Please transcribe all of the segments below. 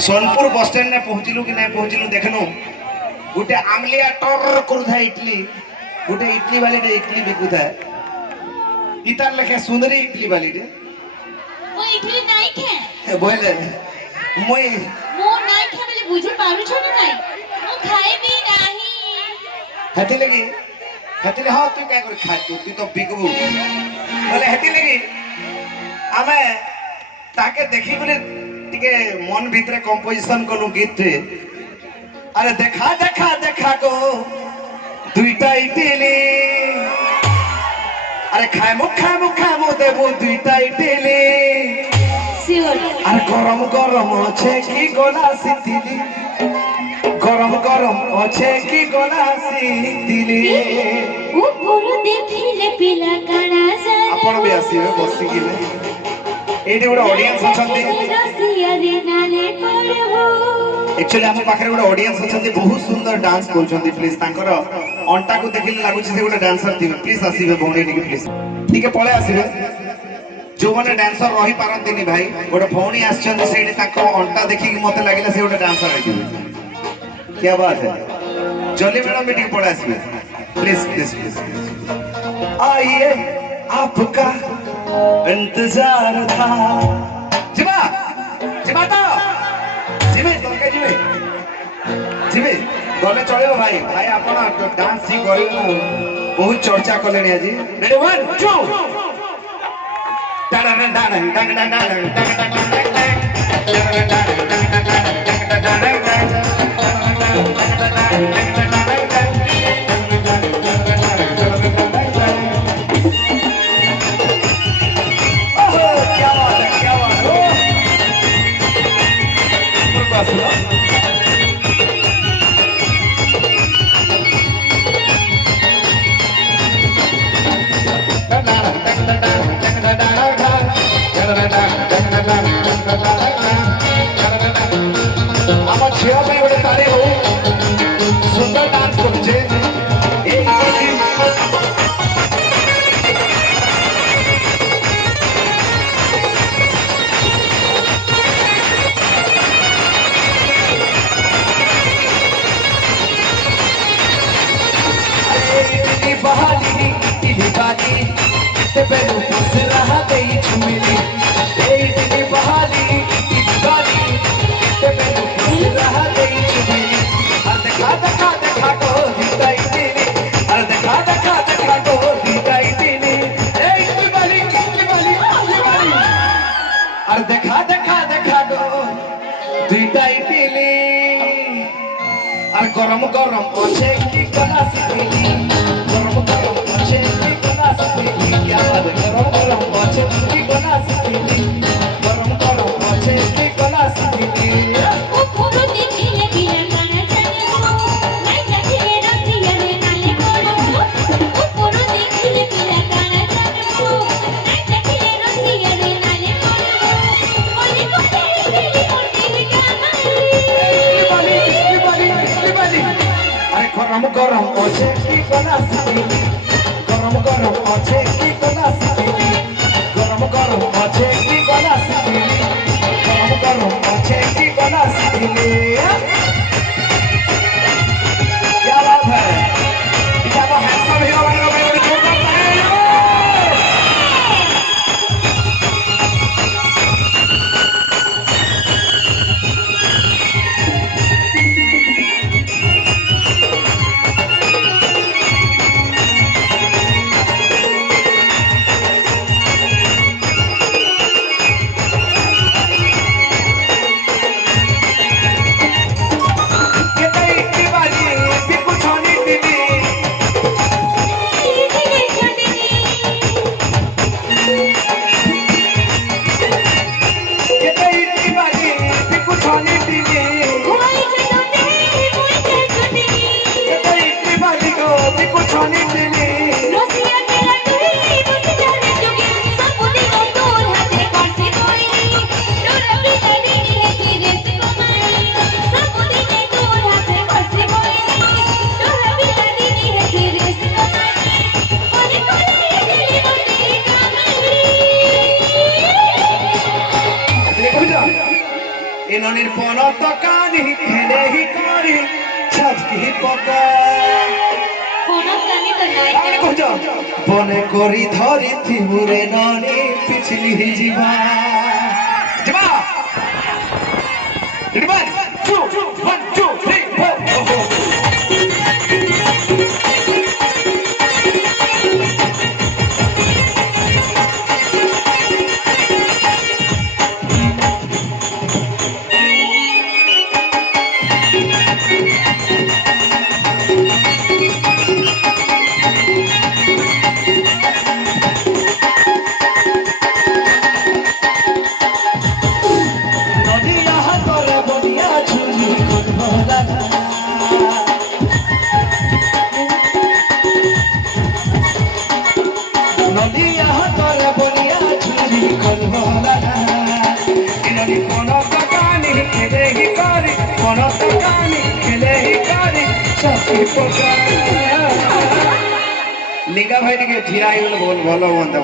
Sonpur bus stand ने पहुंचलु कि नहीं पहुंचलु देखनु गोटे आमलिया टर करुथा इडली गोटे इडली वाली रे इडली बिकुथा इतार लेखे सुंदरी इडली वाली रे वो इडली नहीं खे बोले मोई मो नहीं खे बोले बुझे पारु छ ना नहीं मो खाए भी नहीं हती लगी हां तू क्या कर खा तू तो बिकबू बोले हती लगी आमे ताके देखी बोले टिके मन भीतर कंपोजिशन कलु गीत अरे देखा देखा देखा को दुईटा इडली अरे खाए मु देबो दुईटा इडली सियोर अरे गरम गरम अच्छे की गोला सितिली गरम गरम अच्छे की गोला सितिली ओ गुरु देखिले पिला काना जाने आपण भी आसीबे बसी गिले एडी गोटे ऑडियंस अछंती एक्चुअली हम पाखरे गोटे ऑडियंस अछंती बहुत सुंदर डांस करछंती प्लीज तांकर अंटा को देखिले लागु छै गोटे डांसर थी प्लीज आसीबे भौणी टिके प्लीज टिके पळे आसीबे जो माने डांसर रही पारंतिनी भाई गोटे भौणी आछंती सेठी तांको अंटा देखि मते लागिला से गोटे डांसर आइबे क्या बात है जल्दी मैडम भी टिके पळे आसीबे प्लीज प्लीज प्लीज आइए आपका इंतजार था जिबा जिबा तो जिबे तोके जिबे जिबे गले चलेबो भाई भाई आपण डांस सी करियो ना बहुत चर्चा कलेनी आज रेडी 1 2 टाडा डाडा डाडा डाडा झील गोटे ताली हो सुंदर डांस करे बहाली देखा देखा देखा गो दुईटा इडली और गरम गरम अच्छे की कला सिखली गरम गरम अच्छे की कला सिखली क्या बात गरम गरम अच्छे की कला सिखली गरम गरम अच्छे की कला सिखली ओ पुरो देखिले बिना काना जाने नहीं जाके रतिया रे नाले कोडो ओ पुरो देखिले बिना काना जाने नहीं जाके रतिया रे नाले कोडो ओली को तेरी ओली बाली अरे गरम गरम अच्छे की कला सिखली गरम गरम अच्छे की कला सिखली गरम गरम अच्छे की कला सिखली गरम गरम अच्छे की कला सिखली क्या बात है इधर तो हैंडसम हीरो बने लोग मेरे जोरदार तालियां নির্পণ তো কানি খেলে হি করি ছাজকি পকা কোনো কানি তো নাই আমি কইছ বনে করি ধরি থিমুরে ননি পিছলি যিবা যিবা রিবান 2 1 2 3 4 নদিয়া হাতরে বনিয়া ঝুলি করব লাগা নদিয়া হাতরে বনিয়া ঝুলি করব লাগা ইনানি কোন কানি খেলে হি করি কোন কানি খেলে হি করি চাকি পকা লিঙ্গা ভাই টিকে ঠিয়া হইলে বল ভালো হন্তা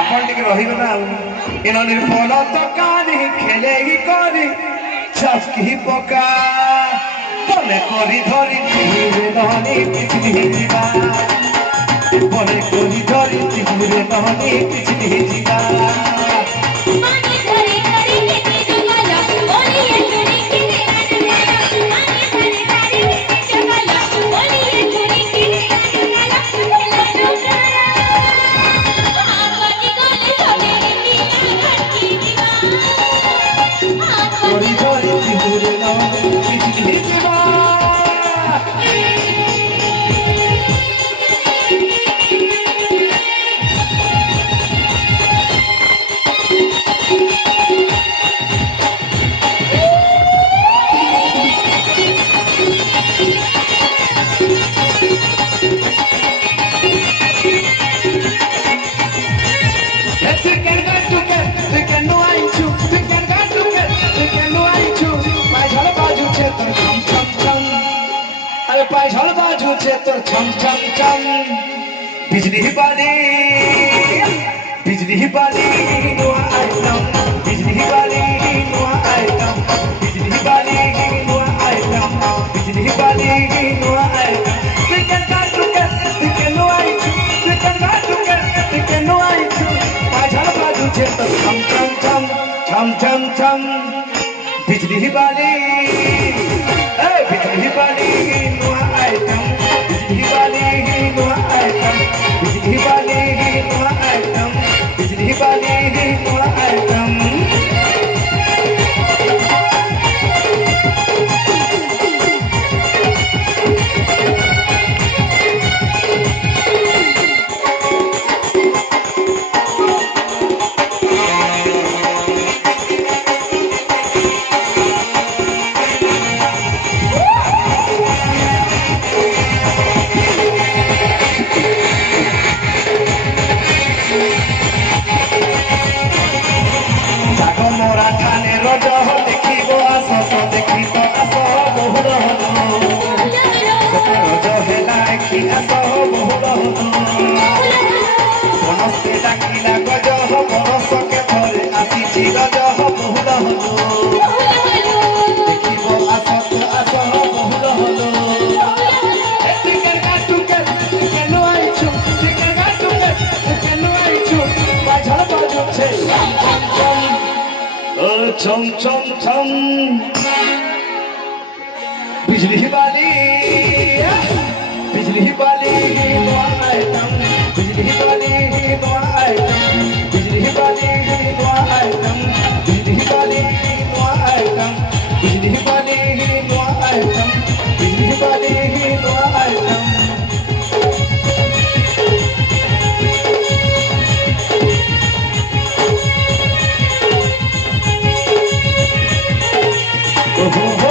আপন টিকে রহিবে না এন নির্ফল তো কানি খেলে হি করি চাকি পকা বলে করি ধরি ধীরে নহনি পিছলি যিবা বলে করি ধরি ধীরে নহনি পিছলি যিবা মানে ধরে ধরে কেটে জমালো বলিয়ে চুরি কিনে আনমালো মানে ধরে ধরে কেটে জমালো বলিয়ে চুরি কিনে আনমালো হেলো ডোকারা আপনি গলে সবে দিয়া ঘাটি দিবা করি ধরি ধীরে নহনি পিছলি যিবা পাইছল বাজুছে তোর ছম ছম ছম বিজলি বালি নোয়া আইতাম বিজলি বালি নোয়া আইতাম বিজলি বালি নোয়া আইতাম বিজলি বালি নোয়া আইতাম তুই কেন কাটুকে তুই কেন আইছু তুই কেন কাটুকে তুই কেন আইছু পাইছল বাজুছে তোর ছম ছম ছম ছম ছম ছম বিজলি বালি बिजली वाली नुआ आइटम बिजली वाली नुआ आइटम बिजली वाली नुआ आइटम बिजली वाली नुआ आइटम छम छम छम बिजली वाली नुआ आइटम बिजली वाली नुआ आइटम बिजली वाली नुआ आइटम बिजली वाली नुआ आइटम बिजली वाली नुआ आइटम बिजली वाली नुआ आइटम Oh